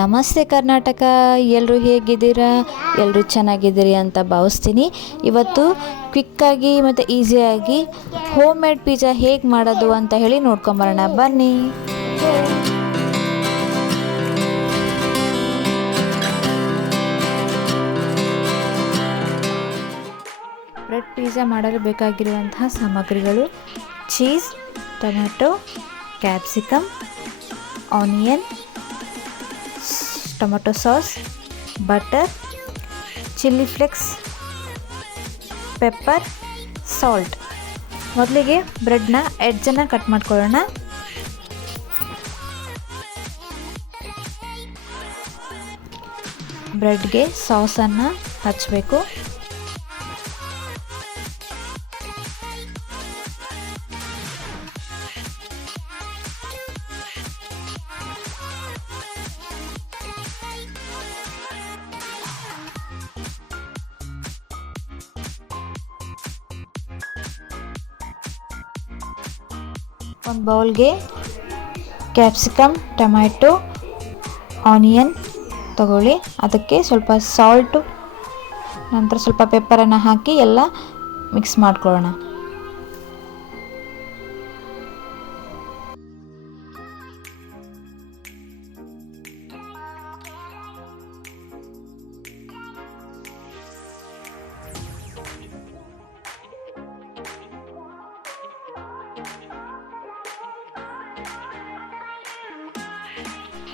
ನಮಸ್ತೆ ಕರ್ನಾಟಕ, ಎಲ್ಲರೂ ಹೇಗಿದ್ದೀರಾ? ಎಲ್ಲರೂ ಚೆನ್ನಾಗಿದ್ದೀರಿ ಅಂತ ಭಾವಿಸ್ತೀನಿ. ಇವತ್ತು ಕ್ವಿಕ್ಕಾಗಿ ಮತ್ತು ಈಸಿಯಾಗಿ ಹೋಮ್ ಮೇಡ್ ಪಿಜ್ಜಾ ಹೇಗೆ ಮಾಡೋದು ಅಂತ ಹೇಳಿ ನೋಡ್ಕೊಂಬರೋಣ ಬನ್ನಿ. ಬ್ರೆಡ್ ಪಿಜ್ಜಾ ಮಾಡಲು ಬೇಕಾಗಿರುವಂತಹ ಸಾಮಗ್ರಿಗಳು: cheese, tomato, capsicum, onion, tomato sauce, butter, chilli flakes, pepper, salt. ಮೊದಲಿಗೆ ಬ್ರೆಡ್ನ ಎಡ್ಜನ್ನು ಕಟ್ ಮಾಡ್ಕೊಳ್ಳೋಣ. ಬ್ರೆಡ್ಗೆ ಸಾಸನ್ನು ಹಚ್ಚಬೇಕು. ಒಂದು ಬೌಲ್ಗೆ ಕ್ಯಾಪ್ಸಿಕಮ್, ಟೊಮ್ಯಾಟೊ, ಆನಿಯನ್ ತಗೊಳ್ಳಿ. ಅದಕ್ಕೆ ಸ್ವಲ್ಪ ಸಾಲ್ಟು, ನಂತರ ಸ್ವಲ್ಪ ಪೆಪ್ಪರನ್ನು ಹಾಕಿ ಎಲ್ಲ ಮಿಕ್ಸ್ ಮಾಡ್ಕೊಳ್ಳೋಣ.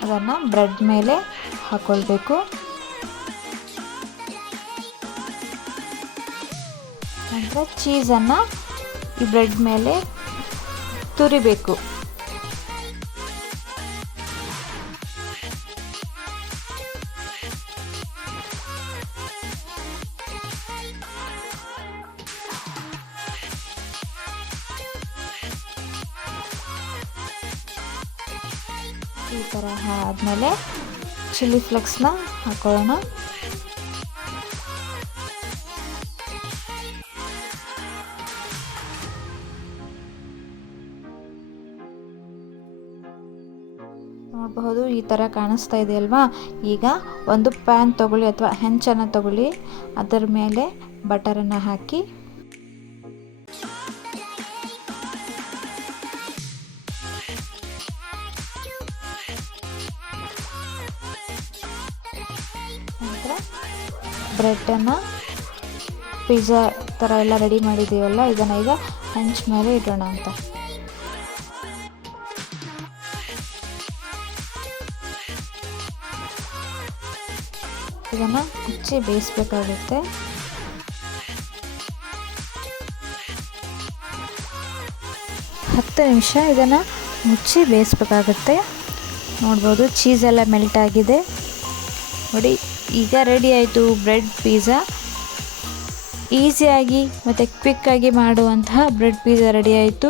ಅದನ್ನು ಬ್ರೆಡ್ ಮೇಲೆ ಹಾಕ್ಕೊಳ್ಬೇಕು. ನಂತರ ಚೀಸನ್ನು ಈ ಬ್ರೆಡ್ ಮೇಲೆ ತುರಿಬೇಕು. ಈ ಥರ ಆದಮೇಲೆ ಚಿಲ್ಲಿ ಫ್ಲೇಕ್ಸ್ನ ಹಾಕೊಳ್ಳೋಣ. ನೋಡಬಹುದು, ಈ ಥರ ಕಾಣಿಸ್ತಾ ಇದೆ ಅಲ್ವಾ? ಈಗ ಒಂದು ಪ್ಯಾನ್ ತಗೊಳ್ಳಿ ಅಥವಾ ಹೆಂಚನ್ನು ತಗೊಳ್ಳಿ. ಅದರ ಮೇಲೆ ಬಟರನ್ನು ಹಾಕಿ ನಂತರ ಬ್ರೆಡ್ಡನ್ನು ಪಿಜ್ಜಾ ಥರ ಎಲ್ಲ ರೆಡಿ ಮಾಡಿದ್ದೀವಲ್ಲ, ಇದನ್ನು ಈಗ ಹೆಂಚ್ ಮೇಲೆ ಇಡೋಣ ಅಂತ. ಇದನ್ನು ಮುಚ್ಚಿ ಬೇಯಿಸಬೇಕಾಗುತ್ತೆ. ಹತ್ತು ನಿಮಿಷ ಇದನ್ನು ಮುಚ್ಚಿ ಬೇಯಿಸಬೇಕಾಗುತ್ತೆ. ನೋಡ್ಬೋದು, ಚೀಸೆಲ್ಲ ಮೆಲ್ಟ್ ಆಗಿದೆ ನೋಡಿ. ಈಗ ರೆಡಿ ಆಯಿತು ಬ್ರೆಡ್ ಪಿಜ್ಜಾ. ಈಸಿಯಾಗಿ ಮತ್ತು ಕ್ವಿಕ್ಕಾಗಿ ಮಾಡುವಂತಹ ಬ್ರೆಡ್ ಪಿಜ್ಜಾ ರೆಡಿ ಆಯಿತು.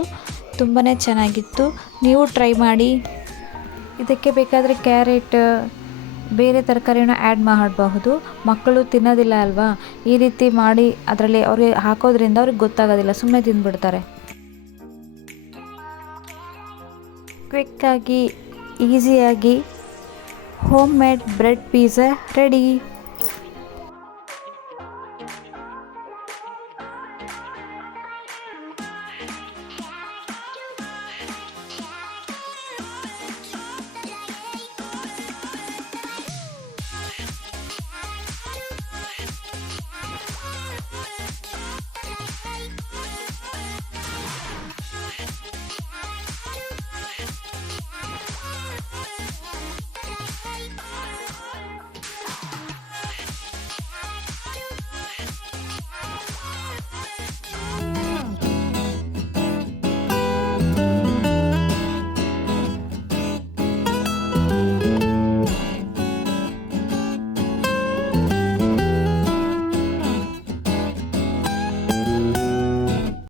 ತುಂಬಾ ಚೆನ್ನಾಗಿತ್ತು, ನೀವು ಟ್ರೈ ಮಾಡಿ. ಇದಕ್ಕೆ ಬೇಕಾದರೆ ಕ್ಯಾರೆಟ್, ಬೇರೆ ತರಕಾರಿನ ಆ್ಯಡ್ ಮಾಡಬಹುದು. ಮಕ್ಕಳು ತಿನ್ನೋದಿಲ್ಲ ಅಲ್ವಾ? ಈ ರೀತಿ ಮಾಡಿ ಅದರಲ್ಲಿ ಅವ್ರಿಗೆ ಹಾಕೋದ್ರಿಂದ ಅವ್ರಿಗೆ ಗೊತ್ತಾಗೋದಿಲ್ಲ, ಸುಮ್ಮನೆ ತಿಂದುಬಿಡ್ತಾರೆ. ಕ್ವಿಕ್ಕಾಗಿ ಈಸಿಯಾಗಿ home made bread pizza ready.